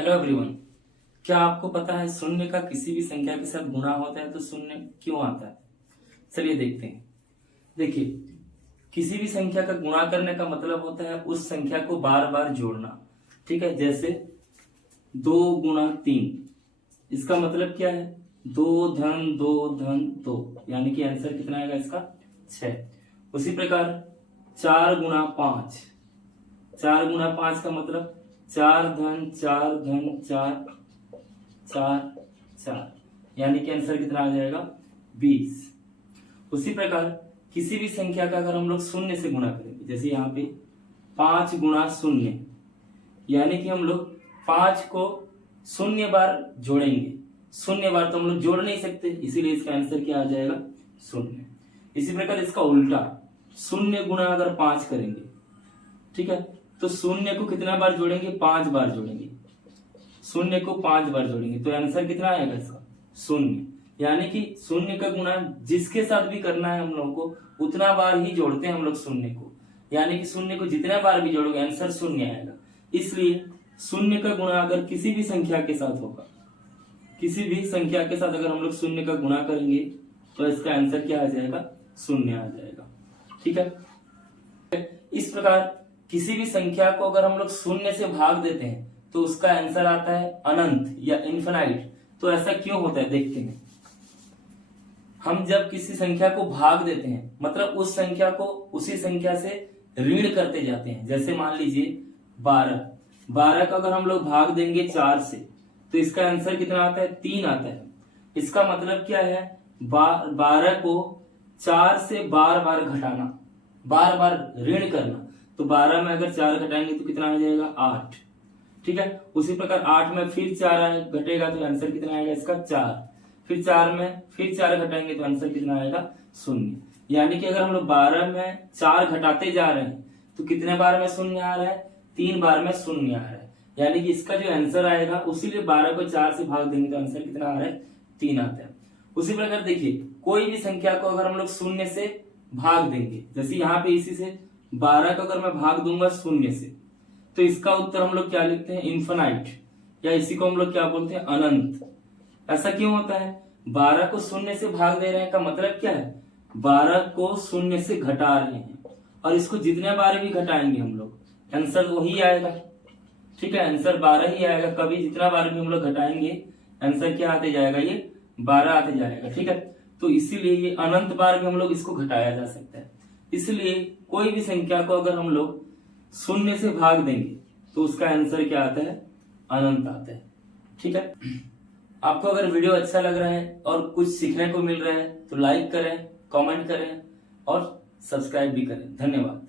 Hello everyone. क्या आपको पता है शून्य का किसी भी संख्या के साथ गुणा होता है तो शून्य क्यों आता है? चलिए देखते हैं। देखिए, किसी भी संख्या का गुणा करने का मतलब होता है उस संख्या को बार बार जोड़ना। ठीक है, जैसे 2 × 3, इसका मतलब क्या है? 2 धन 2 धन 2, यानी कि आंसर कितना आएगा इसका? 6। उसी प्रकार 4 × 5, 4 × 5 का मतलब 4 धन 4 धन 4 4 4, यानी कि आंसर कितना आ जाएगा? 20। उसी प्रकार किसी भी संख्या का अगर हम लोग शून्य से गुणा करेंगे, जैसे यहाँ पे 5 × 0, यानी कि हम लोग 5 को 0 बार जोड़ेंगे। 0 बार तो हम लोग जोड़ नहीं सकते, इसीलिए इसका आंसर क्या आ जाएगा? 0। इसी प्रकार इसका उल्टा 0 गुणा अगर 5 करेंगे, ठीक है, तो 0 को कितना बार जोड़ेंगे? 5 बार जोड़ेंगे। 0 को 5 बार जोड़ेंगे तो आंसर कितना आएगा इसका? 0। यानी कि 0 का गुणा जिसके साथ भी करना है हम लोग को उतना बार ही जोड़ते हैं हम लोग 0 को, यानी कि 0 को जितना बार भी जोड़ोगे आंसर 0 आएगा। इसलिए 0 का गुणा अगर किसी भी संख्या के साथ होगा, किसी भी संख्या के साथ अगर हम लोग 0 का गुणा करेंगे तो इसका आंसर क्या आ जाएगा? 0 आ जाएगा। ठीक है, इस प्रकार किसी भी संख्या को अगर हम लोग 0 से भाग देते हैं तो उसका आंसर आता है अनंत या इन्फिनाइट। तो ऐसा क्यों होता है देखते हैं। हम जब किसी संख्या को भाग देते हैं मतलब उस संख्या को उसी संख्या से ऋण करते जाते हैं। जैसे मान लीजिए 12 का अगर हम लोग भाग देंगे 4 से तो इसका आंसर कितना आता है? 3 आता है। इसका मतलब क्या है? 12 को 4 से बार बार घटाना, बार बार ऋण करना। तो 12 में अगर 4 घटाएंगे तो कितना आ जाएगा? 8। ठीक है, उसी प्रकार 8 में फिर 4 घटेगा तो आंसर कितना आएगा इसका? 4। फिर 4 में फिर 4 घटाएंगे तो आंसर कितना आएगा? 0। यानी कि अगर हम लोग 12 में 4 घटाते जा रहे हैं तो कितने बार में 0 आ रहा है? 3 बार में 0 आ रहा है। यानी कि इसका जो आंसर आएगा, उसीलिए 12 को 4 से भाग देंगे तो आंसर कितना आ रहा है? 3 आता है। उसी प्रकार देखिए, कोई भी संख्या को अगर हम लोग 0 से भाग देंगे, जैसे यहाँ पे इसी से 12 को अगर मैं भाग दूंगा 0 से तो इसका उत्तर हम लोग क्या लिखते हैं? इन्फिनाइट, या इसी को हम लोग क्या बोलते हैं? अनंत। ऐसा क्यों होता है? 12 को 0 से भाग दे रहे हैं का मतलब क्या है? 12 को 0 से घटा रहे हैं, और इसको जितने बार भी घटाएंगे हम लोग आंसर वही आएगा। ठीक है, आंसर 12 ही आएगा। कभी जितना बार भी हम लोग घटाएंगे आंसर क्या आते जाएगा? ये 12 आते जाएगा। ठीक है, तो इसीलिए ये अनंत बार भी हम लोग इसको घटाया जा सकता है। इसलिए कोई भी संख्या को अगर हम लोग 0 से भाग देंगे तो उसका आंसर क्या आता है? अनंत आता है। ठीक है, आपको अगर वीडियो अच्छा लग रहा है और कुछ सीखने को मिल रहा है तो लाइक करें, कमेंट करें और सब्सक्राइब भी करें। धन्यवाद।